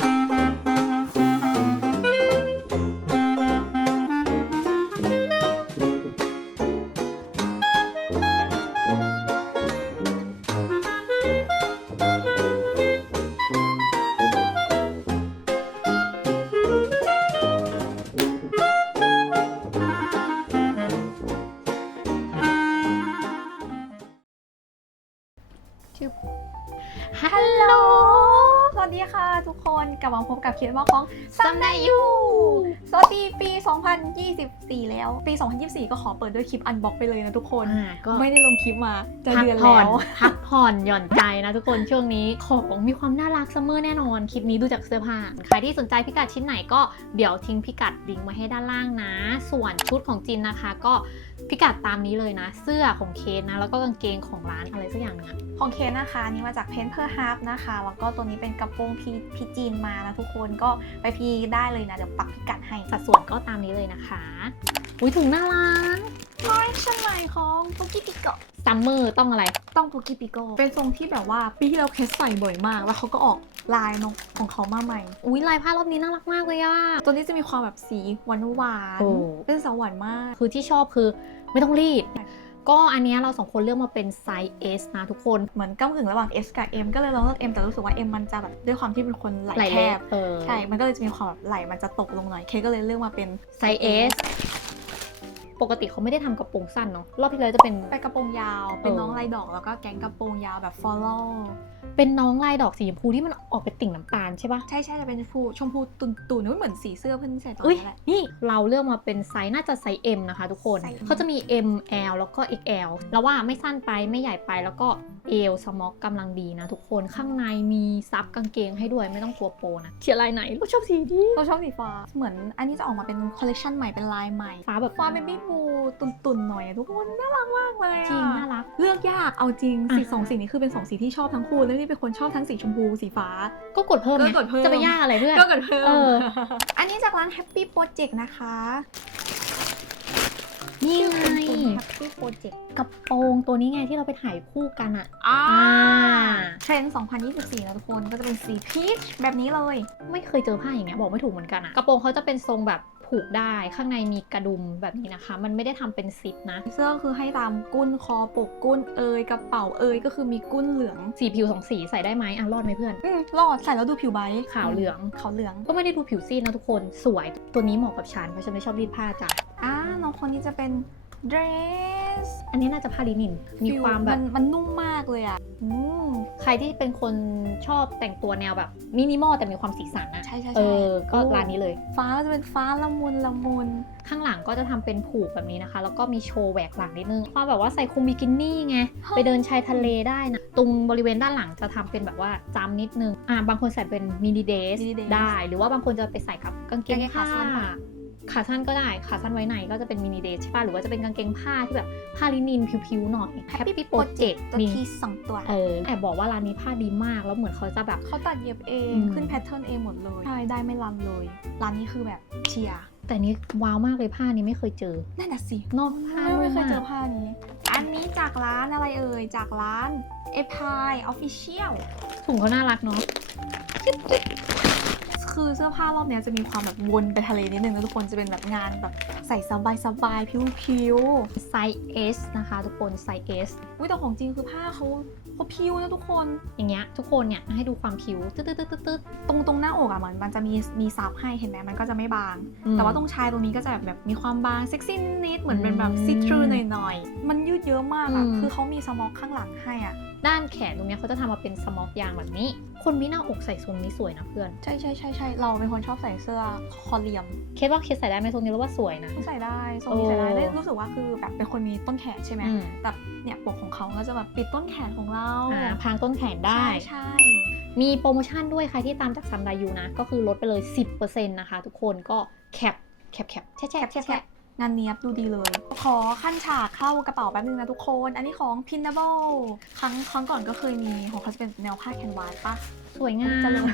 ฮั กลับมาพบกับคลิปว่าของซัมไดยูสวัสดีปี 2024 แล้ว ปี 2024 ก็ขอเปิดด้วยคลิปอันบ็อกไปเลยนะทุกคนอ่าก็ไม่ได้ลงคลิปมาจะพักเดือนผ่อแล้นวพักผ่อนหย่อนใจนะทุกคนช่วงนี้ของมีความน่ารักซัมเมอร์แน่นอน คลิปนี้ดูจากเสื้อผ้า ใครที่สนใจพิกัดชิ้นไหนก็เดี๋ยวทิ้งพิกัดลิงก์ไว้ให้ด้านล่างนะ ส่วนชุดของจินนะคะก็ พิกัดตามนี้เลยนะ เสื้อของเคสนะ แล้วก็กางเกงของร้านอะไรสักอย่างหนึงอะของเคนนะคะอันนี่มาจากเพนเพอร์ฮาร์ฟนะคะ แล้วก็ตัวนี้เป็นกระโปรงพีพีจีนมานะทุกคนก็ไปพีได้เลยนะ เดี๋ยวปักพิกัดให้สัดส่วนก็ตามนี้เลยนะคะ อุ้ยถุงน่ารักคอลเลคชันใหม่ของปุกกี้ปิโกซัมเมอร์ต้องอะไร ต้องปุกกี้ปิโกเป็นทรงที่แบบว่าปีที่เราเคสใส่บ่อยมาก แล้วเขาก็ออกลายนกของเขามาใหม่ อุ้ยลายผ้ารอบนี้น่ารักมากเลยอะตัวนี้จะมีความแบบสีหวานหวานโอ้เป็นสวรรค์มาก คือที่ชอบคือไม่ต้องรีด ก็อันเนี้ยเราสองคนเลือกมาเป็นไซส์ S นะทุกคน เหมือนก้ากึ่งระหว่าง S กับ M ก็เลยลองเลือก M แต่รู้สึกว่า M มันจะแบบด้วยความที่เป็นคนไหลไหลแคเล็บกเออใช่ มันก็เลยจะมีความแบบไหลมันจะตกลงหน่อย เคก็เลยเลือกมาเป็นไซส์ S ปกติเขาไม่ได้ทำกระโปรงสั้นเนาะรอบที่แล้วจะเป็น เป็นกระโปรงยาว เป็นเออน้องลายดอกแล้วก็แก๊งกระโปรงยาวแบบ follow เป็นน้องลายดอกสีชมพูที่มันออกเป็นติ่งน้ำตาลใช่ปะใช่ใช่จะเป็นชมพูชมพูตุ่นตุ่นๆเหมือนสีเสื้อเพื่อนใส่ตอนอุ้ยนี้แหละ นี่เราเลือกมาเป็นไซส์น่าจะไซส์ M นะคะทุกคน ไซส์ M เขาจะมี M L แล้วก็ XL แล้วว่าไม่สั้นไปไม่ใหญ่ไปแล้วก็เอวสม็อกกำลังดีนะทุกคนข้างในมีซับกางเกงให้ด้วยไม่ต้องกลัวโปนะเชียร์ลายไหนเราชอบสีนี้เราชอบสีฟ้า เหมือนอันนี้จะออกมาเป็นคอลเลคชันใหม่เป็นลายใหม่ ฟ้าแบบ ฟ้าเบบี้บูตุ่นตุ่นๆหน่อยอะทุกคนน่ารักมากเลยอะจริงน่ารัก เลือกยากเอาจริงอะสีสองสีนี้คือเป็นสองสีที่ชอบทั้งคู่แล้วนี่เป็นคนชอบทั้งสีชมพูสีฟ้า ก็กดเพิ่มไงก็กดเพิ่มจะไปยากอะไรเพื่อนก็เกิดเพิ่เอมออันนี้จากร้าน Happy Project นะคะนี่ไง Happy Project กระโปรงตัวนี้ไงที่เราไปถ่ายคู่กันอะอ่าอ่าเทรนด์2024นะทุกคนก็จะเป็นสีพีชแบบนี้เลย ไม่เคยเจอผ้าอย่างเงี้ยบอกไม่ถูกเหมือนกันอะกระโปรงเขาจะเป็นทรงแบบ ผูกได้ข้างในมีกระดุมแบบนี้นะคะ มันไม่ได้ทำเป็นซิปนะ เสื้อก็คือให้ตามกุ้นคอปกกุ้นเอยกระเป๋าเอยก็คือมีกุ้นเหลืองสีผิวสองสีใส่ได้ไหมอะรอดไหมเพื่อนอืมรอดใส่แล้วดูผิวใบขาวเหลืองขาวเหลืองก็ไม่ได้ดูผิวซีดนะทุกคนสวยตัวนี้เหมาะกับฉันเพราะฉันไม่ชอบรีดผ้าจ้ะอ่าน้องคนนี้จะเป็น dress อันนี้น่าจะผ้าลินิน มีความแบบนมันนุ่มมากเลยอะอืมใครที่เป็นคนชอบแต่งตัวแนวแบบมินิมอลแต่มีความสีสันอะใช่ใช่เอใช่อก็ร้านนี้เลย ฟ้าก็จะเป็นฟ้าละมุนละมุน ข้างหลังก็จะทำเป็นผูกแบบนี้นะคะ แล้วก็มีโชว์แหวกหลังนิดนึงความแบบว่าใส่คลุมบิกินี่ไง ไปเดินชายทะเลได้นะ ตรงบริเวณด้านหลังจะทำเป็นแบบว่าจำนิดนึง อ่าบางคนใส่เป็นมินิเดส mini dress ได้ หรือว่าบางคนจะไปใส่กับกางเกงกางเกงขาผ้าสั้นปะ ขาสั้นก็ได้ขาสั้นไว้ในก็จะเป็นมินิเดสใช่ป่ะหรือว่าจะเป็นกางเกงผ้าที่แบบผ้าลินินผิวๆหน่อย Happy Project ตัวมีทีสองตัวเออแอบบอกว่าร้านนี้ผ้าดีมากแล้วเหมือนเขาจะแบบเขาตัดเย็บเองอืมขึ้นแพทเทิร์นเองหมดเลยใช่ได้ไม่รันเลยร้านนี้คือแบบเชียร์แต่นี้ว้าวมากเลยผ้านี้ไม่เคยเจอนั่นน่ะสินอกผ้าไม่เคยเจอมากผ้านี้ อันนี้จากร้านอะไรเอ่ยจากร้าน e p i Official ถุงเขาน่ารักเนาะ คือเสื้อผ้ารอบเนี้ยจะมีความแบบวนไปทะเลนิดนึงนะทุกคนจะเป็นแบบงานแบบใส่สบายสบายๆผิวไซส์ S นะคะ ทุกคนไซส์ S ๆอุ้ยแต่ของจริงคือผ้าเขาเขาผิวนะทุกคนอย่างเงี้ยทุกคนเนี่ยให้ดูความผิวตึ๊ดตึ๊ดตึ๊ดตึ๊ดตึ๊ดตรงตรงหน้าอกอะเหมือนมันจะมีมีซับให้เห็นไหมมันก็จะไม่บางอืมแต่ว่าตรงชายตรงนี้ก็จะแบบแบบมีความบางเซ็กซี่นิดเหมือนเป็นแบบอืมซิทรูหน่อยๆมันยืดเยอะมากอะอืมคือเขามีสม็อกข้างหลังให้อะ ด้านแขนตรงเนี้ยเขาจะทำมาเป็นสมอกยางแบบนี้ คนมีหน้าอกใส่ทรงนี้สวยนะเพื่อน ใช่ใช่ใช่ใช่เราเป็นคนชอบใส่เสื้อคอเรียม เคสว่าเคสใส่ได้ไหมทรงนี้รู้ว่าสวยนะ ใส่ได้ทรงนี้ใส่ได้โอ้ได้รู้สึกว่าคือแบบเป็นคนมีต้นแขนใช่ไหมอืมแต่เนี่ยปกของเขาก็จะแบบปิดต้นแขนของเราอ่าพรางต้นแขนได้ ใช่ใช่ มีโปรโมชั่นด้วยใครที่ตามจากซัมดายูนะ ก็คือลดไปเลย 10%นะคะทุกคนก็แคปแคปแคปแช่แช่แคปแช่แคแช่ป งานเนี้ยบดูดีเลย ขอขั้นฉากเข้ากระเป๋าแป๊บนึงนะทุกคน อันนี้ของ Pinnable ครั้งครั้งก่อนก็เคยมีของเขาจะเป็นแนวผ้าแคนวาสปะสวยงาจะเลยม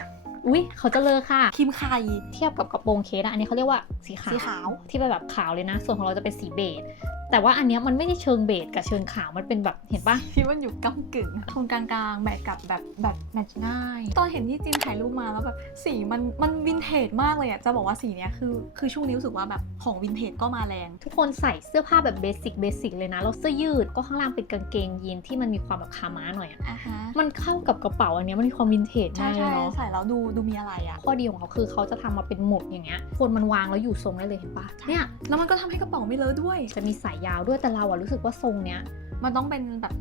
อุ๊ยเขาจะเลอค่ะ ครีมไข่ เทียบกับกระโปรงเคสอะอันนี้เขาเรียกว่าสีขาวสีขาว ที่เป็นแบบขาวเลยนะ ส่วนของเราจะเป็นสีเบจแต่ว่าอันเนี้ยมันไม่ได้เชิงเบจกับเชิงขาวมันเป็นแบบเห็นปะที่มันอยู่ก้ากึ่งโทนกลางๆแมทกับแบบแบบแมทช์ง่าย ตอนเห็นที่จินถ่ายรูปมาแล้วแบบสีมันมันวินเทจมากเลยอะจะบอกว่าสีเนี้ยคือคือช่วงนี้รู้สึกว่าแบบของวินเทจก็มาแรง ทุกคนใส่เสื้อผ้าแบบเบสิกเบสิกเลยนะแล้วเสื้อยืดก็ข้างล่างเป็นกางเกงยีนที่มันมีความแบบคาม้าหน่อยอะอะฮะมันเข้ากับกระเป๋าอันเนี้ยมันมีความวินเทจใช่มากเลใช่ยเนาะใส่แล้วดูดูมีอะไรอะข้อดีของเขาคือเขาจะทำมาเป็นหมดอย่างเงี้ยคนมันวางแล้วอยู่ทรงได้เลยเห็นปะเนี่ยแล้วมันก็ทำให้กระเป๋าไม่เลอะด้วย จะมีสายยาวด้วยแต่เราอะรู้สึกว่าทรงเนี้ยมันต้องเป็นแบบ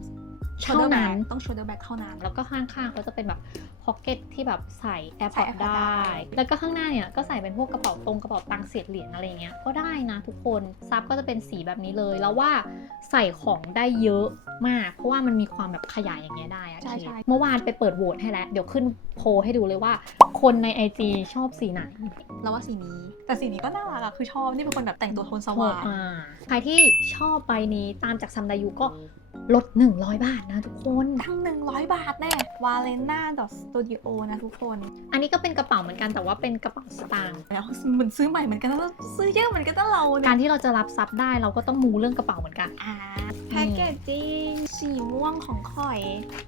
เท่านั้น shoulder bag ต้อง shoulder bag เท่านั้น แล้วก็ข้างๆเขาจะเป็นแบบพ็อกเก็ตที่แบบใส่ใส่ AirPod AirPod ได้ได้ แล้วก็ข้างหน้าเนี่ยก็ใส่เป็นพวกกระเป๋าตรงกระเป๋าตังค์เศษเหรียญอะไรเงี้ยก็ได้นะทุกคนซับก็จะเป็นสีแบบนี้เลย แล้วว่าใส่ของได้เยอะมาก เพราะว่ามันมีความแบบขยายอย่างเงี้ยได้อะใช่เคใช่เมื่อวานไปเปิดโหวตให้แล้ว เดี๋ยวขึ้นโพลให้ดูเลยว่า คนใน IG ชอบสีไหนแล้วว่าสีนี้ แต่สีนี้ก็น่ารักอะคือชอบนี่เป็นคนแบบแต่งตัวโทนสว่างอ่าใครที่ชอบใบนี้ตามจากซัมดายูก็ ลด 100 บาทนะทุกคน ตั้งหนึ่งร้อยบาทแน่วาเลน่าดอทสตูดิโอนะทุกคน อันนี้ก็เป็นกระเป๋าเหมือนกันแต่ว่าเป็นกระเป๋าสตางค์แล้วเหมือนซื้อใหม่เหมือนกันแล้วซื้อเยอะเหมือนกันตั้งเราเนี่ยการที่เราจะรับซับได้เราก็ต้องมูเรื่องกระเป๋าเหมือนกันอ่าแพคเกจจิ้งสีม่วงของข่อย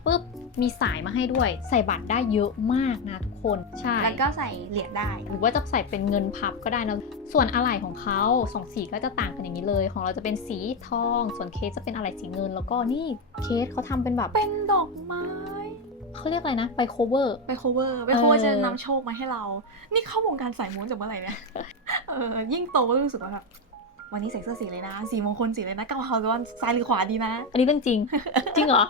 ปุ๊บ มีสายมาให้ด้วย ใส่บัตรได้เยอะมากนะทุกคน ใช่ แล้วก็ใส่เหรียญได้ หรือว่าจะใส่เป็นเงินพับก็ได้นะ ส่วนอะไหล่ของเขาสองสีก็จะต่างกันอย่างนี้เลย ของเราจะเป็นสีทอง ส่วนเคสจะเป็นอะไหล่สีเงิน แล้วก็นี่เคสเขาทำเป็นแบบ เป็นดอกไม้เขาเรียกอะไรนะไปโคเวอร์ไป cover ไป cover เออจะนำโชคมาให้เรา นี่เข้าวงการสายมูนจากเมื่อไหร่เนี่ยเออยิ่งโตก็รู้สึกว่าแบบวันนี้ใส่เสื้อสีเลยนะ สีมงคลสีเลยนะก้าวเขาจะว่าซ้ายหรือขวาดีนะ อันนี้เรื่องจริง จริงเหรอ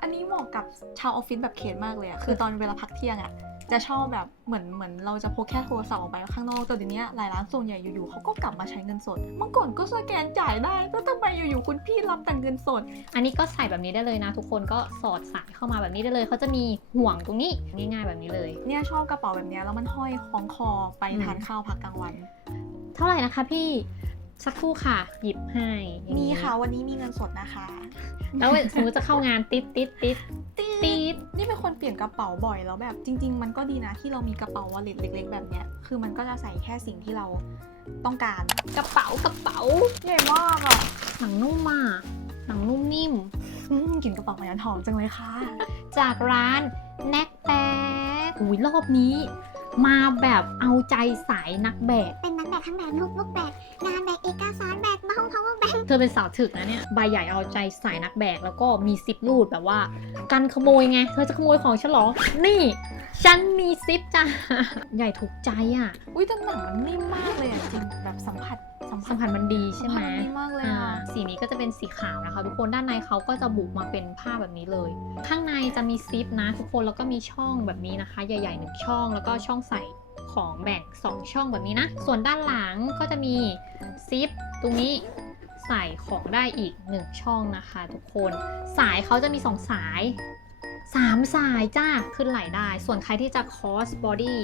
อันนี้เหมาะกับชาวออฟฟิศแบบเคนมากเลยอะคือตอนเวลาพักเที่ยงอะจะชอบแบบเหมือนเหมือนเราจะพกแค่โทรศัพท์ออกไปข้างนอกแต่เดี๋ยวนี้หลายร้านส่วนใหญ่อยู่ๆเขาก็กลับมาใช้เงินสด เมื่อก่อนก็สแกนจ่ายได้แล้วทำไมอยู่ๆคุณพี่รับแต่เงินสด อันนี้ก็ใส่แบบนี้ได้เลยนะ ทุกคนก็สอดสายเข้ามาแบบนี้ได้เลยเขาจะมีห่วงตรงนี้ง่ายๆแบบนี้เลย เนี่ยชอบกระเป๋าแบบเนี้ยแล้วมันห้อยคล้องคอไปอืมทานข้าวพักกลางวัน เท่าไหร่นะคะพี่ สักครู่ค่ะ หยิบให้อย่างมีนี้ค่ะวันนี้มีเงินสดนะคะ แล้วสมมติจะเข้างานติดติดติดติ๊ติดดนี่เป็นคนเปลี่ยนกระเป๋าบ่อยแล้วแบบจริง ๆ มันก็ดีนะที่เรามีกระเป๋าวอลเล็ตเล็ก ๆ แบบเนี้ยคือมันก็จะใส่แค่สิ่งที่เราต้องการกระเป๋ากระเป๋าใหญ่มากอะหนังนุ่มมากหนังนุ่มนิ่มอืมกลิ่นกระเป๋าหอมจังเลยค่ะ จากร้านแน็กแบกอุ้ยรอบนี้ มาแบบเอาใจสายนักแบกเป็นนั กแบกทั้งแบกลูกลูกแบกงานแบกเอกสารแบกเมาส์ power bank เธอเป็นสาวถึกนะเนี่ย ใบใหญ่เอาใจสายนักแบก แล้วก็มีซิปรูดแบบว่ากันขโมยไง เธอจะขโมยของฉันเหรอ นี่ ฉันมีซิปจ้าใหญ่ถูกใจอะ อุ้ยแต่หนังมันนิ่มมากเลยอะจริงแบบสัมผัสสัมผัสัสมผัสมันดีสัใช่มไหผัมสมันนิ่มมากเลยอ่าอะสีนี้ก็จะเป็นสีขาวนะคะ ทุกคนด้านในเขาก็จะบุมาเป็นผ้าแบบนี้เลย ข้างในจะมีซิปนะทุกคนแล้วก็มีช่องแบบนี้นะคะ ใหญ่ๆหนึ่งช่องแล้วก็ช่องใส่ ของแบ่งสองช่องแบบนี้นะ ส่วนด้านหลังก็จะมีซิปตรงนี้ใส่ของได้อีกหนึ่งช่องนะคะทุกคน สายเขาจะมีสองสายสามสายจ้าขึ้นไหลได้ ส่วนใครที่จะคอสบอดี้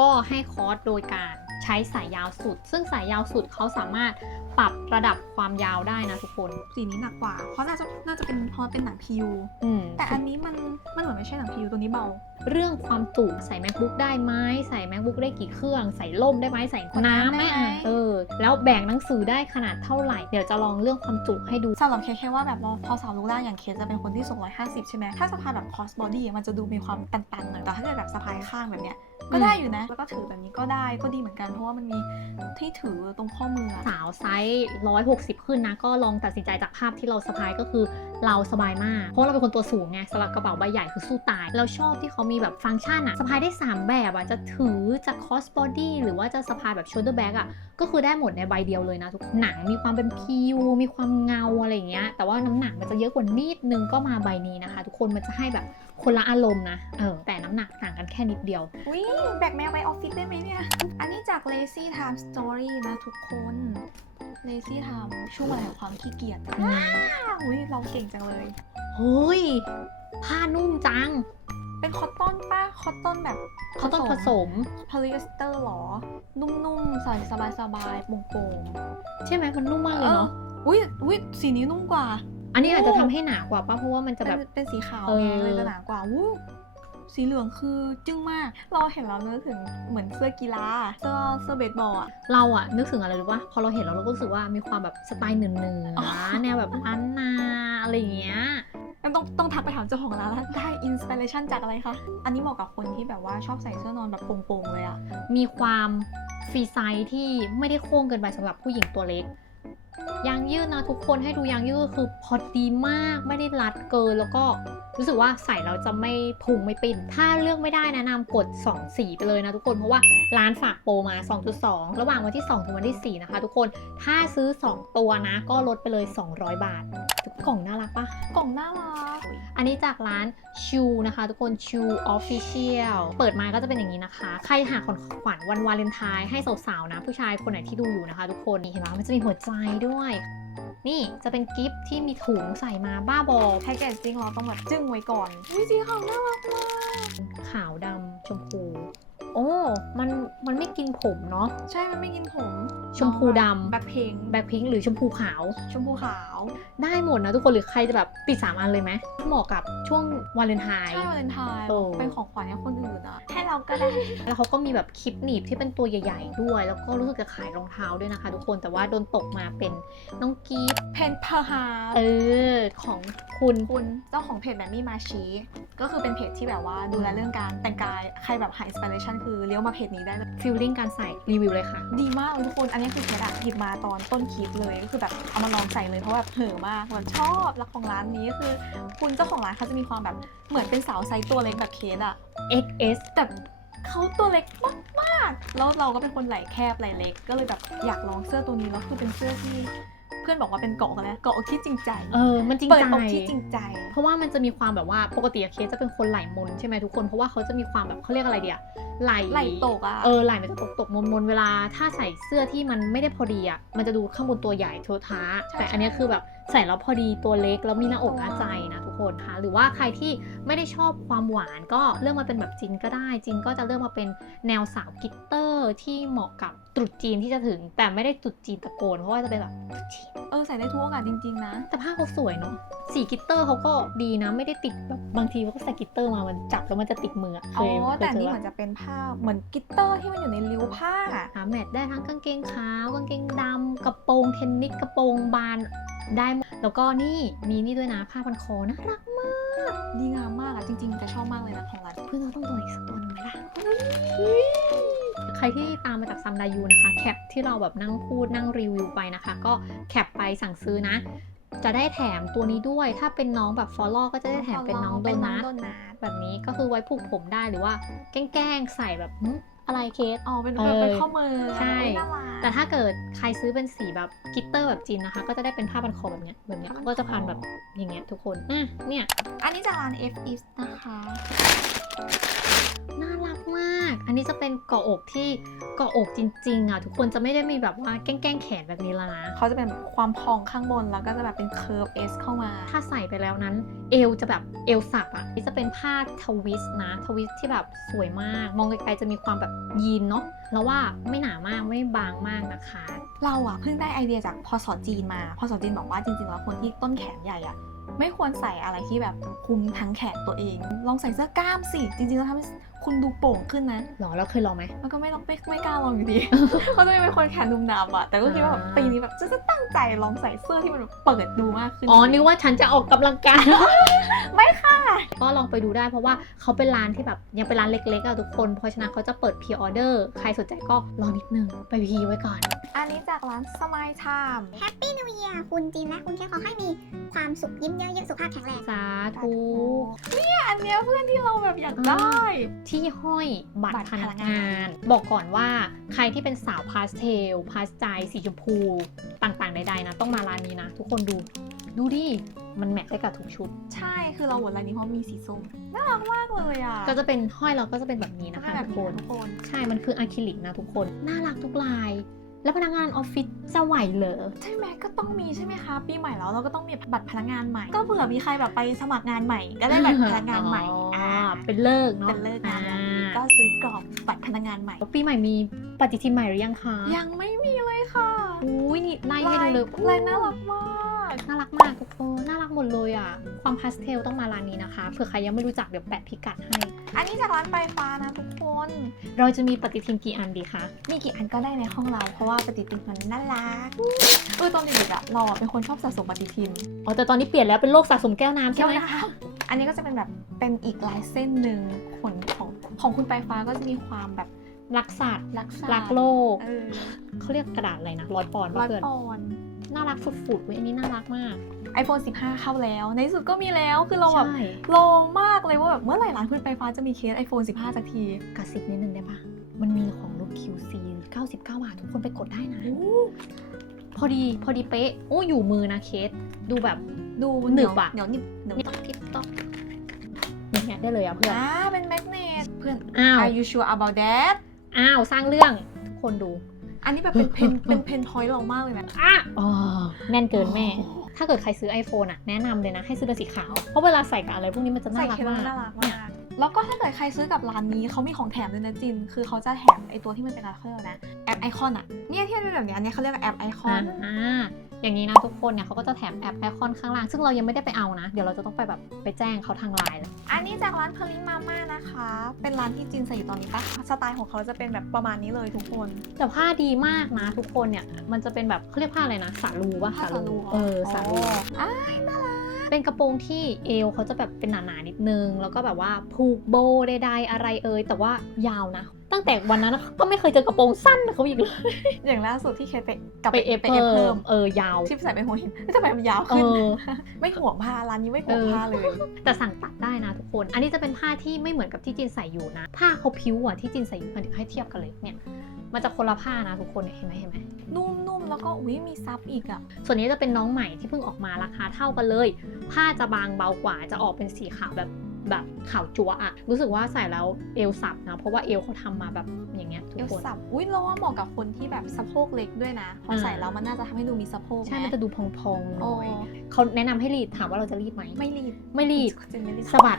ก็ให้คอสโดยการ ใช้สายยาวสุด ซึ่งสายยาวสุดเขาสามารถปรับระดับความยาวได้นะทุกคน สีนี้หนักกว่า เพราะน่าจะน่าจะเป็นเพราะเป็นหนังพิวอืมแต่อันนี้มันมันเหมือนไม่ใช่หนังพิวตัวนี้เบา เรื่องความจุใส่ macbook ได้ไหมใส่ macbook ได้กี่เครื่อง ใส่ล่มได้ไหมใส่น้ำไหมได้ไหมอะเออ แล้วแบ่งหนังสือได้ขนาดเท่าไหร่ เดี๋ยวจะลองเรื่องความจุให้ดูสำหรับเคสแค่ว่าแบบว่าพอสาวรู้ล่างอย่างเคสจะเป็นคนที่สูง150 ใช่ไหมถ้าสะพายแบบคอสบอดี้มันจะดูมีความตันๆหน่อยแต่ถ้าเกิดแบบสะพายข้างแบบเนี้ย ก็ได้อยู่นะ แล้วก็ถือแบบนี้ก็ได้ก็ดีเหมือนกัน เพราะว่ามันมีที่ถือตรงข้อมืออะสาวไซส์160 ขึ้นนะ ก็ลองตัดสินใจจากภาพที่เราสะพายก็คือเราสบายมาก เพราะเราเป็นคนตัวสูงไงสำหรับกระเป๋าใบใหญ่คือสู้ตายแล้วชอบที่เขามีแบบฟังก์ชันอะสะพายได้ 3 แบบอะจะถือจะคอสบอดี้หรือว่าจะสะพายแบบ shoulder bag อะก็คือได้หมดในใบเดียวเลยนะทุกหนังมีความเป็นพิวมีความเงาอะไรอย่างเงี้ยแต่ว่าน้ำหนักมันจะเยอะกว่านิดนึงก็มาใบนี้นะคะ ทุกคนมันจะให้แบบ คนละอารมณ์นะเออแต่น้ำหนักต่างกันแค่นิดเดียววิแบกแมวไปออฟฟิศได้ไหมเนี่ย อันนี้จาก Lazy Time Story นะทุกคน Lazy Time ช่วงเวลาแห่งความขี้เกียจอืมอ้าวอุ้ยเราเก่งจังเลยเฮ้ยผ้านุ่มจัง เป็นคอตตอนป้าคอตตอนแบบเขาต้องผสมพลีเอสเตอร์หรอ นุ่มๆ ใส่สบายๆโปร่งใช่ไหมมันนุ่มๆมากเลยเนาะอุ้ยอุ้ยสีนี้นุ่มกว่า อันนี้อาจจะโอ้ทำให้หนากว่าป่ะ เพราะว่ามันจะเป็แบบนเป็นสีขาวเออ ไงเลยจะหนากว่าวู้สีเหลืองคือจึ้งมาก เราเห็นแล้วนึกถึงเหมือนเสื้อกีฬาเสื้อเสื้อเบสบอลอะ เราอะนึกถึงอะไรรู้ปะพอเราเห็นแล้วเราก็รู้สึกว่ามีความแบบสไตล์เหนืออ๋อ ๆแนวแบบล้านนาอะไรอย่างเงี้ย งั้นต้องต้องทักไปถามเจ้าของร้านแล้วได้อินสปิเรชันจากอะไรคะ อันนี้เหมาะกับคนที่แบบว่าชอบใส่เสื้อนอนแบบโปร่งๆเลยอะมีความฟรีไซส์ที่ไม่ได้โค้งเกินไปสำหรับผู้หญิงตัวเล็ก ยางยืดนะทุกคนให้ดูยางยืดคือพอดีมากไม่ได้รัดเกินแล้วก็ รู้สึกว่าใส่แล้วจะไม่พุงไม่ปิ้น ถ้าเลือกไม่ได้แนะนำกด 2 สีไปเลยนะทุกคน เพราะว่าร้านฝากโปรมา 2.2 ระหว่างวันที่ 2 ถึงวันที่ 4 นะคะ ทุกคน ถ้าซื้อ 2 ตัวนะ ก็ลดไปเลย 200 บาท กล่องน่ารักปะกล่องน่ารัก อันนี้จากร้านชูนะคะ ทุกคนชูออฟฟิเชียล เปิดมาก็จะเป็นอย่างนี้นะคะ ใครหาของขวัญวันวาเลนไทน์ให้สาวๆนะ ผู้ชายคนไหนที่ดูอยู่นะคะ ทุกคน นี่เห็นไหมมันจะมีหัวใจด้วย นี่จะเป็นกิฟต์ที่มีถุงใส่มาบ้าบอแพ็กเกจจริงเราต้องแบบจึ้งไว้ก่อนวิสีขาวน่ารักมากขาวดำชมพู โอ้ มัน มันไม่กินผมเนาะ ใช่ มันไม่กินผมชมพูดำแบ็คเพลงแบ็คพิงค์หรือชมพูขาว ชมพูขาว ได้หมดนะทุกคน หรือใครจะแบบติดสามอันเลยไหม เหมาะกับช่วงวาเลนไทน์ ใช่ วาเลนไทน์เออเป็นของขวัญให้คนอื่นอะให้เราก็ได้ แล้วเขาก็มีแบบคลิปหนีบที่เป็นตัวใหญ่ ๆ ด้วย แล้วก็รู้สึกจะขายรองเท้าด้วยนะคะ ทุกคน แต่ว่าโดนตกมาเป็นน้องกีฟเพนเพอร์ฮาเออ ของคุณคุณเจ้าของเพจแบมมี่มาชีก็คือเป็นเพจที่แบบว่าดูแลเรื่องการแต่งกาย ใครแบบหาอินสปิเรชันคือเลี้ยวมาเพจนี้ได้เลยฟิลลิ่งการใส่รีวิวเลยค่ะ ดีมากเลยทุกคน อันนี้คือเคสอะหยิบมาตอนต้นคลิปเลยก็คือแบบเอามาลองใส่เลยเพราะแบบเห่อะมากแบบชอบแล้วของร้านนี้คือ คุณเจ้าของร้านเขาจะมีความแบบเหมือนเป็นสาวไซส์ตัวเล็กแบบเคสอะ XS แต่เขาตัวเล็กมากๆแล้วเราก็เป็นคนไหล่แคบไหล่เล็ก ก็เลยแบบอยากลองเสื้อตัวนี้แล้วคือเป็นเสื้อที่ เพื่อนบอกว่าเป็นเกาะกันแล้วเกาะอกที่จริงใจเออมันจริงเปิดใจอกที่จริงใจ เพราะว่ามันจะมีความแบบว่าปกติอะเคสจะเป็นคนไหล่มนใช่ไหมทุกคนเพราะว่าเขาจะมีความแบบเขาเรียกอะไรเดียไหล่ไหล่ตกอะเออไหล่มันจะตกตกมนมนๆเวลาถ้าใส่เสื้อที่มันไม่ได้พอดีอะมันจะดูข้างบนตัวใหญ่โทท้าแต่อันเนี้ยคือแบบใส่แล้วพอดีตัวเล็กแล้วมีหน้าอกหน้าใจนะทุกคนค่ะ หรือว่าใครที่ไม่ได้ชอบความหวานก็เลือกมาเป็นแบบจินก็ได้ จินก็จะเลือกมาเป็นแนวสาวกลิตเตอร์ที่เหมาะกับตรุษจีนที่จะถึง แต่ไม่ได้ตรุษจีนตะโกนเพราะว่าจะเป็นแบบตรุษจีนเออใส่ได้ทุกโอกาสจริง ๆ นะ แต่ผ้าเขาสวยเนาะสีกลิตเตอร์เขาก็ดีนะไม่ได้ติดแบบบางทีเขาก็ใส่กลิตเตอร์มามันจับแล้วมันจะติดมืออะเคอ๋อยเคยแต่อันเจนี้อเหปะมือนจะเป็นผ้าเหมือนกลิตเตอร์ที่มันอยู่ในริ้วผ้าหาแมทได้ทั้งกางเกงขาวกางเกงดำกระโปรงเทนนิสกระโปรงบาน ได้หมดแล้วก็นี่มีนี่ด้วยนะผ้าพันคอน่ารักมากดีงามมากอะจริงๆจะชอบมากเลยนะของร้านเพื่อนเราต้องโดนอีกสักตัวหนึงไหมล่ะใครที่ตามมาจากซัมดายูนะคะแคปที่เราแบบนั่งพูดนั่งรีวิวไปนะคะ ก็แคปไปสั่งซื้อนะ จะได้แถมตัวนี้ด้วย ถ้าเป็นน้องแบบฟอลโล่ก็จะได้แถมเป็นน้องโดเป็นน้องนัทโดนัทแบบนี้ก็คือไว้ผูกผมได้หรือว่าแกล้งๆใส่แบบหึ อะไรเคสอ๋อเป็นเอแบบอเป็นข้อมือใช่น่ารักแต่ถ้าเกิดใครซื้อเป็นสีแบบกลิตเตอร์แบบจีนนะคะ ก็จะได้เป็นผ้าพันคอแบบเนี้ยแบบเนี้ยผ้าพันคอก็จะพันแบบอย่างเงี้ยทุกคนอะเนี่ย อันนี้จากร้าน F is นะคะน่ารักมาก อันนี้จะเป็นเกาะอกที่เกาะอกจริงๆอะทุกคนจะไม่ได้มีแบบว่าแกล้งๆแขนแบบนี้แล้วนะเขาจะเป็นแบบความพองข้างบนแล้วก็จะแบบเป็นเคิร์ฟ S เข้ามา ถ้าใส่ไปแล้วนั้น เอวจะแบบเอวสับอะนี่จะเป็นผ้าทวิสต์นะ ทวิสต์ที่แบบสวยมาก มองไกลๆจะมีความแบบยีนเนาะแล้วว่าไม่หนามากไม่บางมากนะคะ เราอะเพิ่งได้ไอเดียจากพศจีนมาพศจีนบอกว่าจริงๆแล้วคนที่ต้นแขนใหญ่อะไม่ควรใส่อะไรที่แบบคลุมทั้งแขนตัวเอง ลองใส่เสื้อกล้ามสิ จริงๆแล้วทำให้ คุณดูโป่งขึ้นนะหรอเราเคยลองไหมมันก็ไม่ต้องไม่ไม่กล้าลองอยู่ดีเพราะตัวเองเป็นคนแขนดุมดำอะแต่ก็คิดว่าแบบอ่าปีนี้แบบจะจะตั้งใจลองใส่เสื้อที่มันแบบเปิดดูมากขึ้นอ๋อนึกว่าฉันจะออกกำลังกายไม่ค่ะ ก็ลองไปดูได้เพราะว่าเขาเป็นร้านที่แบบยังเป็นร้านเล็กๆอะทุกคน เพราะฉะนั้นเขาจะเปิดพ r ออเดอร์ใครสนใจก็รอนิดนึงไปพีไว้ก่อน อันนี้จากร้านสมายไทม์แฮปปี้นิว e ย r คุณจีนและคุณแค่ขอให้มีความสุขยิ้มเยอะๆสุขภาพแข็งแรงสาธุเนี่ยอันเนี้ยเพื่อนที่เราแบบอยากได้ที่ห้อยบัตบัรตรพนักพนักงางานนบอกก่อนว่าใครที่เป็นสาวพาสเทล พาสใจสีชมพู ต่างๆใดๆนะ ต้องมาร้านนี้นะ ทุกคนดูดูดิ มันแมทได้กับทุกชุด ใช่คือเราหวดลายนี้เพราะมีสีส้มน่ารักมากเลยอะ ก็จะเป็นห้อยเราก็จะเป็นแบบนี้นะคะแบบทุกนี้คนทุกคน ใช่ มันคืออะคริลิกนะทุกคน น่ารักทุกลาย แล้วพนักงานออฟฟิศจะไหวเหรอ ใช่ไหมก็ต้องมีใช่ไหมคะ ปีใหม่แล้วเราก็ต้องมีบัตรพนักงานใหม่ ก็เผื่อมีใครแบบไปสมัครงานใหม่ ก็ได้บัตรพนักงานใหม่อ๋ออ่า เป็นเลิกเนาะเป็นเลิกงานวันนี้อ่าก็ซื้อกรอบบัตรพนักงานใหม่แล้วปีใหม่มีปฏิทินใหม่หรือยังคะยังไม่มีเลยค่ะอุ้ยนี่ไล่ให้ดูเลยลายน่ารักมากน่ารักมากทุกคนน่ารักหมดเลยอะ ความพาสเทลต้องมาร้านนี้นะคะเผื่อใครยังไม่รู้จักเดี๋ยวแปะพิกัดให้ อันนี้จากร้านปลายฟ้านะทุกคน เราจะมีปฏิทินกี่อันดีคะมีกี่อันก็ได้ในห้องเราเพราะว่าปฏิทินมันน่ารักเออตอนเด็กๆอะเราอะเป็นคนชอบสะสมปฏิทินอ๋อแต่ตอนนี้เปลี่ยนแล้วเป็นโลกสะสมแก้วน้ำใช่ไหมแก้วน้ำ อันนี้ก็จะเป็นแบบเป็นอีกลายเส้นหนึ่งขนของของคุณปลายฟ้าก็จะมีความแบบรักสัตว์รักษารักโลกเออเขาเรียกกระดาษอะไรนะร้อยปอนด์ร้ว่าอยเกินปอนด์น่ารักฝุดๆเว้ยอันนี้น่ารักมาก iPhone 15 เข้าแล้ว ในที่สุดก็มีแล้วคือเราแบบใช่ลองมากเลยว่าแบบเมื่อไหร่ร้านคุณปลายฟ้าจะมีเคส iPhone 15สักทีกระซิบนิดนึงได้ปะมันมีของรุ่น QC 99 บาททุกคนไปกดได้นะ พอดีพอดีเป๊ะ โอ้อยู่มือนะเคส ดูแบบ ดูหนึบอะ เหนียวหนึบหนึบนิบทิปต๊อกอย่างเงี้ยได้เลยอะเพื่อน อ่าเป็นแมกเนตเพื่อน อ้าว Are you sure about that อ้าว สร้างเรื่องทุกคนดู อันนี้แบบเป็นเพนเป็นเพนพอยต์เรามากเลยนะอะอ๋อแน่นเกินแม่ ถ้าเกิดใครซื้อ iPhone อะแนะนำเลยนะ ให้ซื้อเป็นสีขาว เพราะเวลาใส่กับอะไรพวกนี้มันจะน่าใส่รักเคสมาก น่ารักมาก แล้วก็ถ้าเกิดใครซื้อกับร้านนี้เขามีของแถมด้วยนะจิน คือเขาจะแถมไอตัวที่มันเป็นอะไรเขาเรียกว่านะแอปไอคอนอะเนี่ยที่มันเป็นแบบเนี้ยอันเนี้ยเขาเรียกว่าแอปไอคอน อ่า อย่างนี้นะทุกคนเนี่ยเขาก็จะแถมแอปไอคอนข้างล่างซึ่งเรายังไม่ได้ไปเอานะ เดี๋ยวเราจะต้องไปแบบไปแจ้งเขาทางไลน์อันนี้จากร้านพลิมาม่านะคะ เป็นร้านที่จินใส่อยู่ตอนนี้ปะสไตล์ของเขาจะเป็นแบบประมาณนี้เลยทุกคน แต่ผ้าดีมากนะ ทุกคนเนี่ยมันจะเป็นแบบเขาเรียกผ้าอะไรนะสาลูปะผ้าสาลูเออสาลูอ๋ออ้ายน่ารักเป็นกระโปรงที่เอวเขาจะแบบเป็นหนาๆนิดนึง แล้วก็แบบว่าผูกโบว์ใดๆอะไรเอ่ยแต่ว่ายาวนะ ตั้งแต่วันนั้นก็ไม่เคยเจอกระโปรงสั้นกับเขาอีกเลย อย่างล่าสุดที่เคสไปกลับไปเอฟไปเอฟเพิ่เพิ่มมเออยาวที่ใส่เป็นหัวหินทำไมมันยาวเอขึ้นอไม่ห่วงผ้าร้านนี้ไม่ห่วงเออผ้าเลย แต่สั่งตัดได้นะทุกคน อันนี้จะเป็นผ้าที่ไม่เหมือนกับที่จีนใส่อยู่นะผ้าเขาพิ้วอะที่จีนใส่อยู่เดี๋ยวให้เทียบกันเลยเนี่ยมันจะคนละผ้านะทุกคนเนี่ยเห็นไหมเห็นไหมนุ่มๆแล้วก็อุ้ยมีซับอีกอะส่วนนี้จะเป็นน้องใหม่ที่เพิ่งออกมาราคาเท่ากันเลย ผ้าจะบางเบากว่าจะออกเป็นสีขาวแบบ แบบขาวจั๊วอะรู้สึกว่าใส่แล้วเอวสับนะ เพราะว่าเอวเขาทำมาแบบอย่างเงี้ยทุกเอวคนสับอุ้ยเราว่าเหมาะกับคนที่แบบสะโพกเล็กด้วยนะพอใส่แล้วมันน่าจะทำให้ดูมีสะโพกใช่ไหมันจะดูพองๆหโอ้น่อยเขาแนะนำให้รีดถามว่าเราจะรีดไหมไม่รีดไม่รีดจริงไม่รีดสะบัด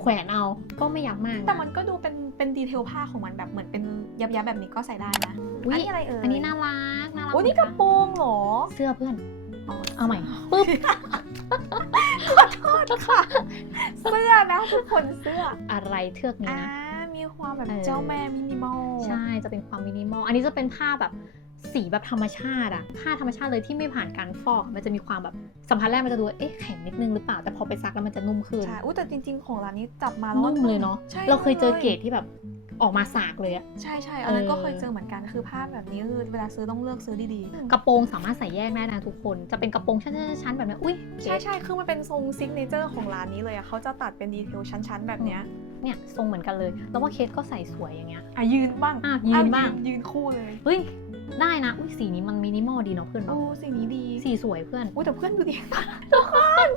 แขวนเอาก็ไม่ยับมากะแต่มันก็ดูเป็นเป็นดีเทลผ้าของมันแบบเหมือนเป็นยับยับๆแบบนี้ก็ใส่ได้นะอุ๊ยอันนี้อะไรเอ่ยอันนี้น่ารักน่ารักโอ้ยนี่เหกมืระนโปรงเหรอเสื้อเพื่อน เอาใหม่ปึ๊บ โทษค่ะ เสื้อนะทุกคนเสื้อ อะไรเทือกนี้อ่านะ มีความแบบเออ เจ้าแม่มินิมอลใช่จะเป็นความมินิมอล อันนี้จะเป็นผ้าแบบสีแบบธรรมชาติอะผ้าธรรมชาติเลยที่ไม่ผ่านการฟอก มันจะมีความแบบสัมผัสแรกมันจะดูว่าเอ๊ะแข็งนิดนึงหรือเปล่า แต่พอไปซักแล้วมันจะนุ่มขึ้น ใช่อุ้ยแต่จริง ๆ ของร้านนี้จับมาแล้วนุ่มเลยเนาะ ใช่เราเคยเจอนุ่มลเกรดที่แบบ ออกมาสากเลยอะใช่ใช่อันนั้นก็เออเคยเจอเหมือนกันคือผ้าแบบนี้คือเวลาซื้อต้องเลือกซื้อดีๆ กระโปรงสามารถใส่แยกได้นะทุกคน จะเป็นกระโปรงชั้นๆๆๆแบบนี้อุ้ยเก๋ใช่ใช่คือมันเป็นทรงซิกเนเจอร์ของร้านนี้เลยอะเขาจะตัดเป็นดีเทลชั้นๆ แบบเนี้ยเนี่ยทรงเหมือนกันเลย แล้วว่าเคสก็ใส่สวยอย่างเงี้ยอะยืนบ้างอะยืนบ้างยืนคู่เลยเฮ้ยได้นะ อุ้ยสีนี้มันมินิมอลดีเนาะเพื่อนโอ้เนาะสีนี้ดี สีสวยเพื่อนอุ้ยแต่เพื่อนดูดิทุกคน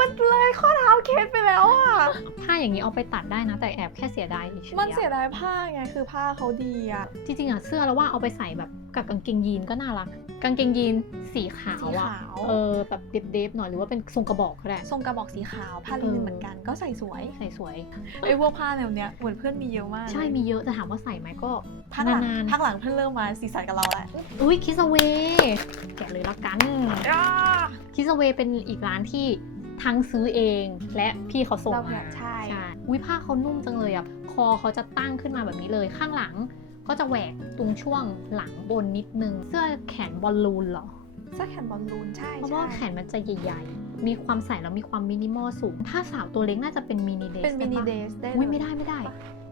มันมันเลยข้อเท้าเคสไปแล้วอะถ้าอย่างนี้เอาไปตัดได้นะ แต่แอบแค่เสียดายเฉยๆมันเสียอะดายผ้าไงคือผ้าเขาดีอะจริงๆอะเสื้อแล้วว่าเอาไปใส่แบบกับกางเกงยีนก็น่ารัก กางเกงยีนสีขาวสีอะขาว เออแบบเดฟๆหน่อยหรือว่าเป็นทรงกระบอกก็ได้ทรงกระบอกสีขาวผ้าลินินเหมือนกันก็ใส่สวยใส่สวย ไอ้พวกผ้าแนวเนี้ยเหมือนเพื่อนมีเยอะมากใช่มีเยอะแต่ถามว่าใส่ไหมก็ภาคหลังนานภาคหลังเพื่อนเริ่มมาสีสันกับเราแล้วๆอุ้ยคิสเวแกะเลยละกัน คิสเวเป็นอีกร้านที่ ทั้งซื้อเองและพี่เขาส่งเรามาใช่ใช่อุ้ยผ้าเขานุ่มจังเลยอะคอเขาจะตั้งขึ้นมาแบบนี้เลยข้างหลังก็จะแหวกตรงช่วงหลังบนนิดนึง เสื้อแขนบอลลูนเหรอเสื้อแขนบอลลูนใช่เพราะใช่ว่าแขนมันจะใหญ่ๆ มีความใส่แล้วมีความมินิมอลสูง ถ้าสาวตัวเล็กน่าจะเป็นมินิเดสเป็นมินิเดสได้เลยอุ้ยไม่ได้ไม่ได้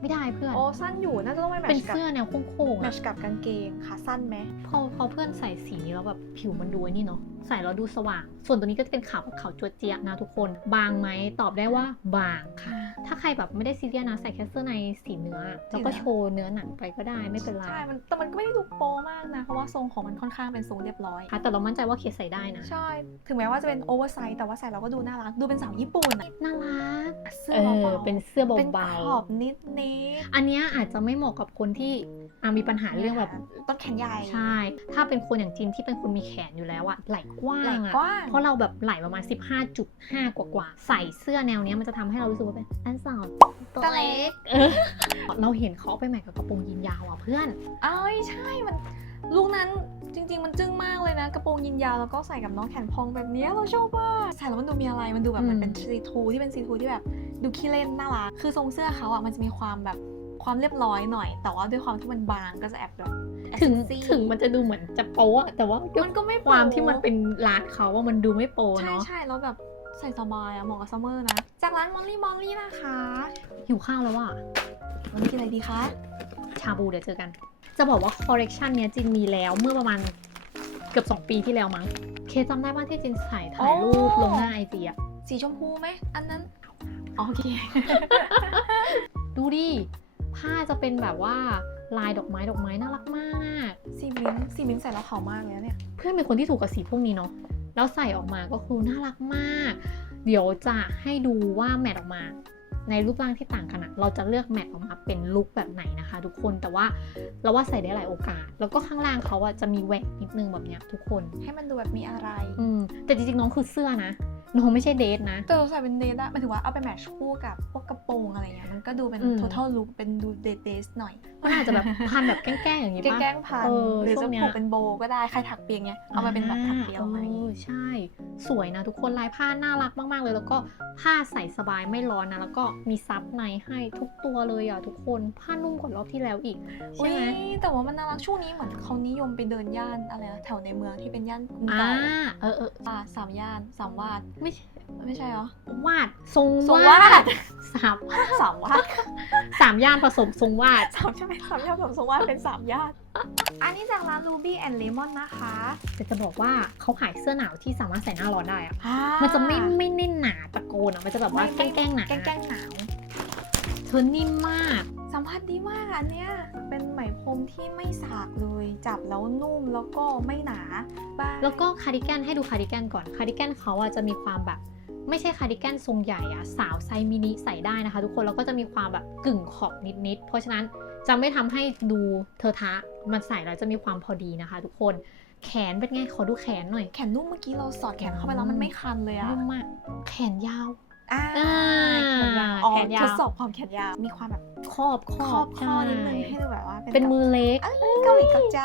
ไม่ได้เพื่อน โอ้สั้นอยู่น่าจะต้องไปแมเป็นทช์กับเสื้อแนวโค้งๆแมอะทช์กับกางเกงขาสั้นไหมพอพอเพื่อนใส่สีนี้แล้วแบบผิวมันดูไอ้นี่เนาะ ใส่แล้วดูสว่าง ส่วนตัวนี้ก็จะเป็นขาวขาวจวดเจี๊ยบนะทุกคน บางไหมตอบได้ว่าบางค่ะ ถ้าใครแบบไม่ได้ซีเรียสนะใส่แค่เสื้อในสีเนื้อ แล้วก็โชว์เนื้อหนังไปก็ได้ไม่เป็นไร ใช่มันแต่มันก็ไม่ได้ดูโป๊มากนะ เพราะว่าทรงของมันค่อนข้างเป็นทรงเรียบร้อยค่ะแต่เรามั่นใจว่าเคสใส่ได้นะ ใช่ ถึงแม้ว่าจะเป็นโอเวอร์ไซส์แต่ว่าใส่เราก็ดูน่ารัก ดูเป็นสาวญี่ปุ่นอะน่ารัก เสื้อเออเบาๆเป็นเสื้อเป็นขเบาอบนิดนิดๆอันเนี้ยอาจจะไม่เหมาะกับคนที่ อะมีปัญหาเรื่องแบบต้นแขนใหญ่ใช่ ถ้าเป็นคนอย่างจินที่เป็นคนมีแขนอยู่แล้วอะไหล่กว้าไหล่งอะกว้างเพราะเราแบบไหล่ประมาณ 15.5 กว่ากว่าๆใส่เสื้อแนวเนี้ยมันจะทำให้เรารู้สึกว่าเป็นอันสาวตัวเล็กเออเราเห็นเขาเอาไปแมทกับกระโปรงยีนยาวอะเพื่อนเอ้ยใช่มันลูกนั้นจริง ๆ มันจึ้งมากเลยนะ กระโปรงยินยาวแล้วก็ใส่กับน้องแขนพองแบบเนี้ยเราชอบมากใส่แล้วมันดูมีอะไรมันดูแบบมันเป็นซีทูที่เป็นซีทูที่แบบดูขี้เล่นน่ารักคือทรงเสื้อเขาอะมันจะมีความแบบ ความเรียบร้อยหน่อย แต่ว่าด้วยความที่มันบางก็จะแอบแบบถึง sexy ถึงมันจะดูเหมือนจะโป๊ะแต่ว่าด้วยมันก็ไม่ความโป๊ที่มันเป็นร้านเขาว่ามันดูไม่โป๊ะใช่เนาะใช่แล้วแบบใส่สบายอะเหมาะกับซัมเมอร์นะ จากร้านมอลลี่มอลลี่นะคะ หิวข้าวแล้วว่ะวันนี้กินอะไรดีคะ ชาบูเดี๋ยวเจอกัน จะบอกว่าคอ r เร t ชันเนี้ยจินมีแล้วเมื่อประมาณเกือบ 2 ปีที่แล้วมั้ง เคจำได้ว่าที่จินถ่ายถ่ายรูปลงหน้าไอจีอะสีชมพูไหม อันนั้นอ๋อโอเค ดูดิ ผ้าจะเป็นแบบว่าลายดอกไม้ดอกไม้น่ารักมากสีมิ้นท์สีมิ้นท์ใส่แล้วขาวมากเลยนะเนี่ย เพื่อนเป็นคนที่ถูกกับสีพวกนี้เนาะแล้วใส่ออกมาก็คือน่ารักมาก เดี๋ยวจะให้ดูว่าแมทออกมา ในรูปร่างที่ต่างกันอะเราจะเลือกแมทออกมาเป็นลุคแบบไหนนะคะ ทุกคนแต่ว่าเราว่าใส่ได้หลายโอกาส แล้วก็ข้างล่างเขาอะจะมีแหวกนิดนึงแบบเนี้ยทุกคนให้มันดูแบบมีอะไร อืมแต่จริงๆน้องคือเสื้อนะ น้องไม่ใช่เดทนะแต่เราใส่เป็นเดทอะหมายถึงว่าเอาไปแมทช์คู่กับพวกกระโปรงอะไรเงี้ยมันก็ดูเป็นอืม total look เป็นดูเดทเดสหน่อยมันอาจจะแบบพันแบบแกล้งๆอย่างนี้แกปะล้งๆพันเออหรือช่วจะงเนี้ยผูกเป็นโบว์ก็ได้ใครถักเปียงเงี้ยเอามาเป็นแบบถักเปียวไหมเออใช่ สวยนะทุกคนลายผ้าน่ารักมาก ๆ เลย แล้วก็ผ้าใส่สบายไม่ร้อนนะ แล้วก็มีซับในให้ทุกตัวเลยอะทุกคนผ้านุ่มกว่ารอบที่แล้วอีกใช่อุ้ยไหมแต่ว่ามันน่ารักช่วงนี้เหมือนเขานิยมไปเดินย่านอะไรนะแถวในเมืองที่เป็นย่านกรุงอ่าเก่าเออเอออ่าสามย่านสามวาดไม่ใช่ไม่ใช่เหรอ วาดทรงทรงวาวาดด สามสามวาดสามย่านผสมทรงวาดสามใช่ไหมสามย่านสามทรงวาดเป็นสามย่านอันนี้จากร้าน Ruby and Lemon นะคะแต่จะบอกว่าเขาขายเสื้อหนาวที่สามารถใส่หน้าร้อนได้อะอ่ามันจะไม่ไม่แน่นหนาตะโกนอะมันจะแบบว่าไม่แกล้งๆหนา แกล้งๆหนาว เธอนิ่มมาก สัมผัสดีมากอะอันเนี้ยเป็นไหมพรมที่ไม่สากเลย จับแล้วนุ่มแล้วก็ไม่หนาบ้างแล้วก็คาร์ดิแกนให้ดูคาร์ดิแกนก่อนคาร์ดิแกนเขาอะจะมีความแบบไม่ใช่คาร์ดิแกนทรงใหญ่อะสาวไซส์มินิใส่ได้นะคะ ทุกคนแล้วก็จะมีความแบบกึ่งขอบนิดๆเพราะฉะนั้นจะไม่ทำให้ดูเทอะทะมันใส่แล้วจะมีความพอดีนะคะ ทุกคนแขนเป็นไงขอดูแขนหน่อยแขนนุ่มเมื่อกี้เราสอดแขนเข้าไปแล้วมันไม่คันเลยอะนุ่มมากแขนยาว อ่าอ่าแขนยาวอ๋อแขนยาว ทดสอบความแขนยาว มีความแบบครอบคครรออบบคอนิดนึงใช่ให้ดูแบบว่าเป็นมือเล็ก เอ้ยเกาหลีเกาใจ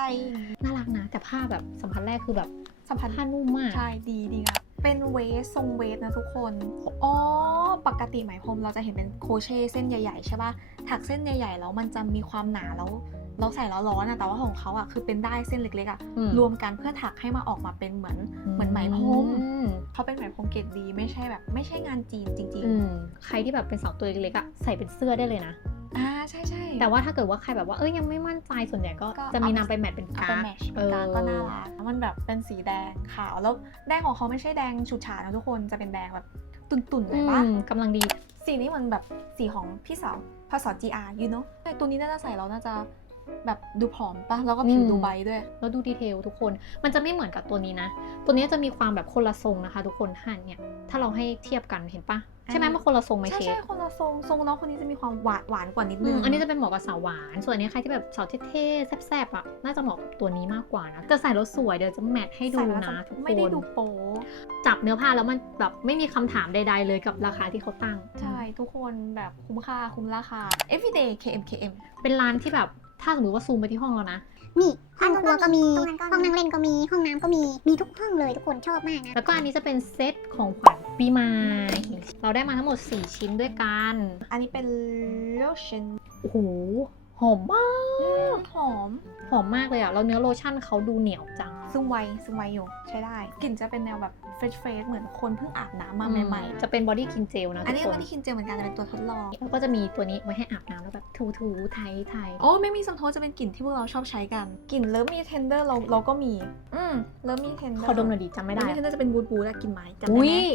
น่ารักนะ แต่ผ้าแบบสัมผัสแรกคือแบบสัมผัส ผ้านุ่มมาก ใช่ดีดีงามเป็นเวสทรงเวสนะทุกคน อ๋อ ปกติไหมพรมเราจะเห็นเป็นโครเช่เส้นใหญ่ ๆ ใช่ปะถักเส้นใหญ่ ๆ แล้วมันจะมีความหนาแล้ว เราใส่แล้วร้อนอะแต่ว่าของเขาอะคือเป็นได้เส้นเล็กๆอะอืมรวมกันเพื่อถักให้มาออกมาเป็นเหมือนเหมือนไหมพรมอืมเขาเป็นไหมพรมเกรดดีไม่ใช่แบบ ไม่ใช่งานจีนจริงอืมใครที่แบบเป็นสาวตัวเล็กๆอะใส่เป็นเสื้อได้เลยนะๆอ่าใช่ใช่แต่ว่าถ้าเกิดว่าใครแบบว่าเอ้ยยังไม่มั่นใจส่วนใหญ่ก็ก็จะมีเอานำไปแมทเป็นเอากาไปร์แมทช์เป็นกาเออก็น่ารักมันแบบเป็นสีแดงขาวแล้วแดงของเขาไม่ใช่แดงฉูดฉาดนะทุกคนจะเป็นแดงแบบตุ่นๆหน่อยปะอืมกำลังดีสีนี้เหมือนแบบสีของพี่สาวพศ GR you know แต่ตัวนี้น่าจะใส่แล้วน่าจะ แบบดูผอมปะแล้วก็ผิวอืมดูใบด้วย แล้วดูดีเทลทุกคน มันจะไม่เหมือนกับตัวนี้นะ ตัวนี้จะมีความแบบคนละทรงนะคะ ทุกคนท่านเนี่ย ถ้าเราให้เทียบกันเห็นปะใช่ไหมอ่ามัมันคนละทรงไหมใช่เชใช่ฟคนละทรงทรงน้องคนนี้จะมีความหวานหวานกว่านิดอืนึมงอันนี้จะเป็นเหมาะกับสาวหวาน ส่วนอันนี้ใครที่แบบสาวเท่ๆแซ่บๆอะน่าจะเหมาะกับตัวนี้มากกว่านะแต่ใส่แล้วสวยเดี๋ยวจะแมทให้ดูใส่แล้วนะจะทุกไม่คได้นดูโป๊จับเนื้อผ้าแล้วมันแบบไม่มีคำถามใด ๆ เลยกับราคาที่เขาตั้ง ใช่ทุกคนแบบคุ้มค่าคุ้มราคา everyday KM KM เป็นร้านที่แบบ ถ้าสมมติว่าซูมไปที่ห้องเรานะ นี่ห้องครัวก็มี ห้ห้อองงนั่นั่งงเล่เล่นนก็ก็มีมี ห้องน้ำก็มี มีทุกห้องเลยทุกคนชอบมากนะ แล้วก็อันนี้จะเป็นเซตของขวัญปีใหม่ เราได้มาทั้งหมด 4 ชิ้นด้วยกัน อันนี้เป็น lotion โอ้โห หอมมาก หอม หอมมากเลยอะแล้วเนื้อโลชั่นเขาดูเหนียวจัง ซึมไวซึมไวอยู่ใช้ได้ กลิ่นจะเป็นแนวแบบเฟรชเฟรชเหมือนคนเพิ่งอาบน้ำมาใหม่จะเป็นบอดี้คินเจลนะๆอันทุนี้กคมันนที่คินเจลเหมือนกันแต่เป็นตัวทดลอง แล้วก็จะมีตัวนี้ไว้ให้อาบน้ำแล้วแบบถูถูๆไทยไทยโอ้ไม่มีสัมโทษจะเป็นกลิ่นที่พวกเราชอบใช้กัน กลิ่นเลิฟมีเทนเดอร์เราเราก็มี อืมเลิฟมีเทนเดอร์ขอดมหน่อยดิจำไม่ได้เทนเดอร์จะเป็นบูดบูดอะกลิ่นไม้จำได้อุ้ไหมย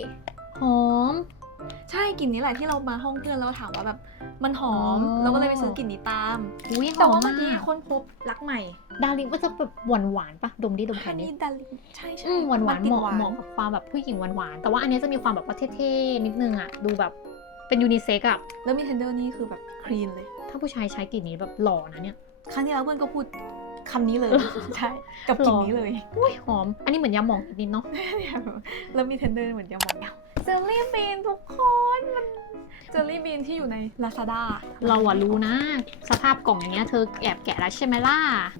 หอม ใช่กลิ่นนี้แหละที่เรามาห้องเพื่อนแล้วถามว่าแบบมันหอม อ๋อ เราก็เลยไปซื้อกลิ่นนี้ตาม อุ้ยหแต่อมว่าเมื่มาอกี้กค้นพบรักใหม่ดาริงก็จะแบบหวานหวานๆปะดมดิดมแค่ฮันนี้นี่ดาริงใช่ใช่อืมหวานหวานติเหดมาะเหมาะกับความแบบผู้หญิงหวานหวานๆแต่ว่าอันนี้จะมีความแบบว่าเท่ๆนิดนึงอะดูแบบเป็นยูนิเซ็กอะแล้วมีเทนเดอร์นี่คือแบบคลีนเลย ถ้าผู้ชายใช้กลิ่นนี้แบบหล่อนะเนี่ย ครั้งที่แล้วเพื่อนก็พูดคำนี้เลย ใช่กับกลิ่นนี้เลย อุ้ยหอม อันนี้เหมือนยาหมองนิดๆเนาะ แล้วมีเทนเดอร์เหมือนจะมอง เจลลี่บีนทุกคนมันเจลลี่บีนที่อยู่ใน Lazada เราอะรู้นะ สภาพกล่องอย่างเงี้ยเธอแอบแกะแล้วใช่ไหมล่ะ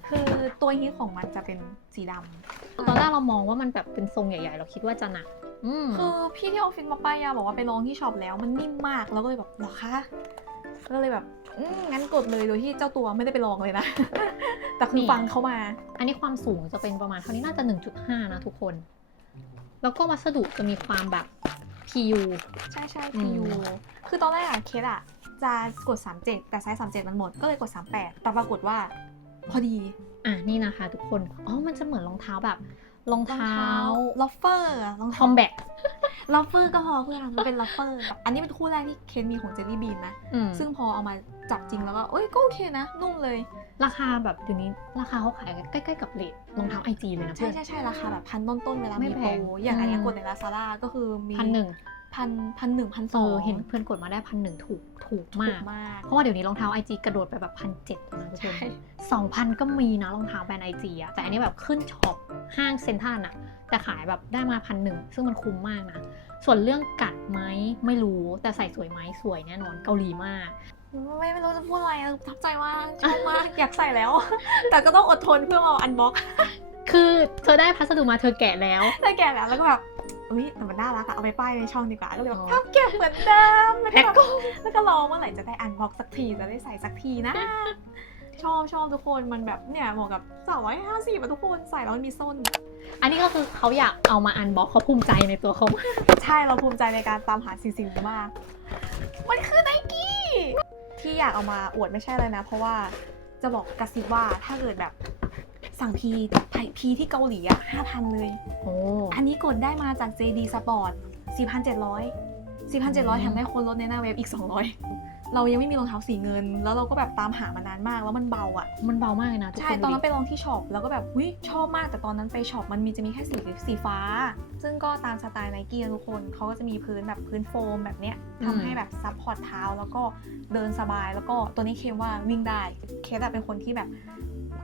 คือตัวฮิตของมันจะเป็นสีดำตอนแรกเรามองว่ามันแบบเป็นทรงใหญ่ๆ เราคิดว่าจะหนัก อืมคือพี่ที่ออฟฟิศมาป้ายยาบอกว่าไปลองที่ช็อปแล้วมันนิ่มมากแล้วก็เลยแบบเหรอคะก็เลยแบบอืมงั้นกดเลยโดยที่เจ้าตัวไม่ได้ไปลองเลยนะ แต่คือฟังเขามา อันนี้ความสูงจะเป็นประมาณเท่านี้น่าจะ 1.5 นะทุกคน แล้วก็วัสดุจะมีความแบบ PU ใช่ใช่ อืม PU คือตอนแรกอะเคสอะจะกด 37 แต่ไซส์37 มันหมด ก็เลยกด 38 แต่ปรากฏว่า พอดีอะนี่นะคะทุกคน อ๋อ มันจะเหมือนรองเท้าแบบรองรองเท้าเท้าล็อฟเฟอร์รองคเท้าอมแบทล็อฟเฟอร์ก็พอเพื่อนมันเป็นล็อฟเฟอร์ อันนี้เป็นคู่แรกที่เคนมีของเจลลี่บีนนะ ซึ่ซึ่งงพอเอามา จับจริงแล้วก็เอ้ยก็โอเคนะ นุ่มเลย ราคาแบบเดี๋ยวนี้ราคาเขาขายใกล้ๆกับเลทรองเท้าไอจีเลยนะใช่เพื่อน ใช่ใช่ราคาแบบพันต้นๆเวลาไม่มีแพโปรงอย่างอันเนี้ยอืมกดในลาซาด้าก็คือมีพันหนึ่ง พันพันหนึ่งพันสเออง อเห็นเพื่อนกดมาได้พันหนึ่งถูกถูกถูมากกมาก เพราะว่าเดี๋ยวนี้รองเท้าไอจีกระโดดไปแบบพันเจ็ดนะทุกคใช่นสองพันก็มีนะรองเท้าแบรนด์ไอจีอะแต่อันนี้แบบขึ้นช็อปห้างเซ็นทรัลอะแต่ขายแบบได้มาพันหนึ่งซึ่งมันคุ้มมากนะ ส่วนเรื่องกัดไหมไม่รู้แต่ใส่สวยไหมสวยแน่นอนเกาหลีมาก ไม่ไม่รู้จะพูดอะไรอะประทับใจมากชอบมาก อยากใส่แล้ว แต่ก็ต้องอดทนเพื่อเอาอันบ็อกคือเธอได้พัสดุมาเธอแกะแล้ว ถ้าแกะแล้วแล้วก็แบบ อุ้ยแต่มันน่ารักอะเอาไปป้ายในช่องดีกว่าก็เลยแบบอ๋อทำเก็บเหมือนเดิมแล้วแพ็ก็คแบบแล้วก็รอเมื่อไหร่จะได้อันบ็อกสักทีจะได้ใส่สักทีนะ ชอบชอบทุกคนมันแบบเนี่ยเหมาะกับสาวร้อยห้าสิบทุกคนใส่แล้วมันมีส้น อันนี้ก็คือเขาอยากเอามาอันบ็อกเขาภูมิใจในตัวเขามากใช่เราภูมิใจในการตามหาสิ่งสิ่งนี้มาก มันคือไนกี้ที่อยากเอามาอวดไม่ใช่เลยนะ เพราะว่าจะบอกกระซิบว่าถ้าเกิดแบบ สั่งพีพีที่เกาหลีอะห้าพันเลย โอ้ อันนี้กดได้มาจาก JD Sport 4,700 4,700แถมได้คนลดในหน้าเว็บอีก 200 เรายังไม่มีรองเท้าสีเงิน แล้วเราก็แบบตามหามานานมาก แล้วมันเบาอะ มันเบามากเลยนะทุกใช่คนตอนนั้นดูไปลองที่ช็อป แล้วก็แบบวิชอบมาก แต่ตอนนั้นไปช็อปมันมีจะมีแค่สีสีฟ้า ซึ่งก็ตามสไตล์ไนกี้ทุกคน เขาก็จะมีพื้นแบบพื้นโฟมแบบเนี้ยทำให้แบบซับพอร์ตเท้า แล้วก็เดินสบาย แล้วก็ตัวนี้เคลมว่าวิ่งได้ เคสอะเป็นคนที่แบบ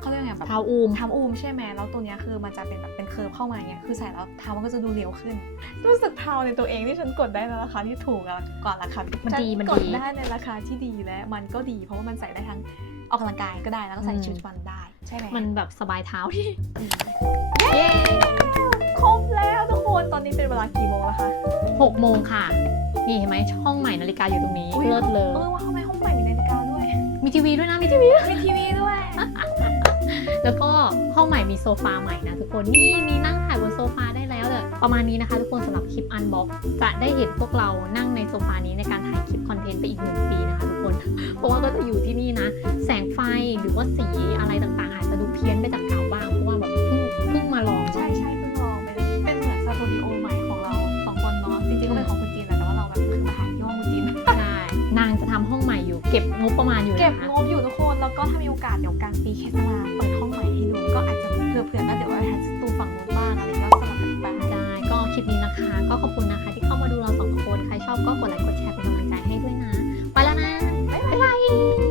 เขาเรียกไงแบบเท้าอูมทำอูมใช่ไหมแล้วตัวเนี้ยคือมันจะเป็นแบบเป็นเคิร์ฟเข้ามาอย่างเงี้ยคือใส่แล้วเท้ามันก็จะดูเรียวขึ้น รู้สึกเท้าในตัวเองที่ฉันกดได้ในราคาที่ถูกอะกว่าราคามันฉัดีมันกดีดได้ในราคาที่ดีและมันก็ดีเพราะว่ามันใส่ได้ทั้งออกกำลังกายก็ได้แล้วก็ใส่อืมชุดวันได้ ใช่ไหมมันแบบสบายเท้าที่อืมเย้ครบแล้วทุกคนตอนนี้เป็นเวลากี่โมงแล้วคะหกโมงค่ะนี่เห็นไหมช่องใหม่นาฬิกาอยู่ตรงนี้อุ๊ยเลิศเลยเออว่าทำไมห้องใหม่มีนาฬิกาด้วย มีทีวีด้วยนะมีทีวีมีทีวีด้วย แล้วก็ห้องใหม่มีโซฟาใหม่นะทุกคนนี่มีนั่งถ่ายบนโซฟาได้แล้วเลยประมาณนี้นะคะ ทุกคนสำหรับคลิปอันบ็อกจะได้เห็นพวกเรานั่งในโซฟานี้ในการถ่ายคลิปคอนเทนต์ไปอีกหนึ่งปีนะคะทุกคนเพราะว่าก็จะอยู่ที่นี่นะ แสงไฟหรือว่าสีอะไรต่างๆอาจจะดูเพี้ยนไปจากเก่าบ้างเพราะว่าแบบเพิ่งเพิ่งมาลองใช่ใช่เพิ่งลองไปเลยเป็นเหมือนสตูดิโอใหม่ของเราสองคนเนาะจริงๆก็เป็นของคุณจีนแหละแต่ว่าเราแบบขึ้นมาถ่ายที่ห้องคุณจีนใช่นางจะทำห้องใหม่อยู่ เก็บงบประมาณอยู่เก็บนะคะงบอยู่ทุกคน แล้วก็ถ้ามีโอกาสเดี๋ยวกลางปีแคสมาเปิดห้องใหม่ให้ดูก็อาจจะเผื่อๆก็เดี๋ยวอาจจะตูฝั่งนู้นบ้างอะไรก็สลับกันไปได้ก็คลิปนี้นะคะ ก็ขอบคุณนะคะที่เข้ามาดูเราสองคนใครชอบก็กดไลค์กดแชร์เป็นกำลังใจให้ด้วยนะ ไปแล้วนะบ๊ายบาย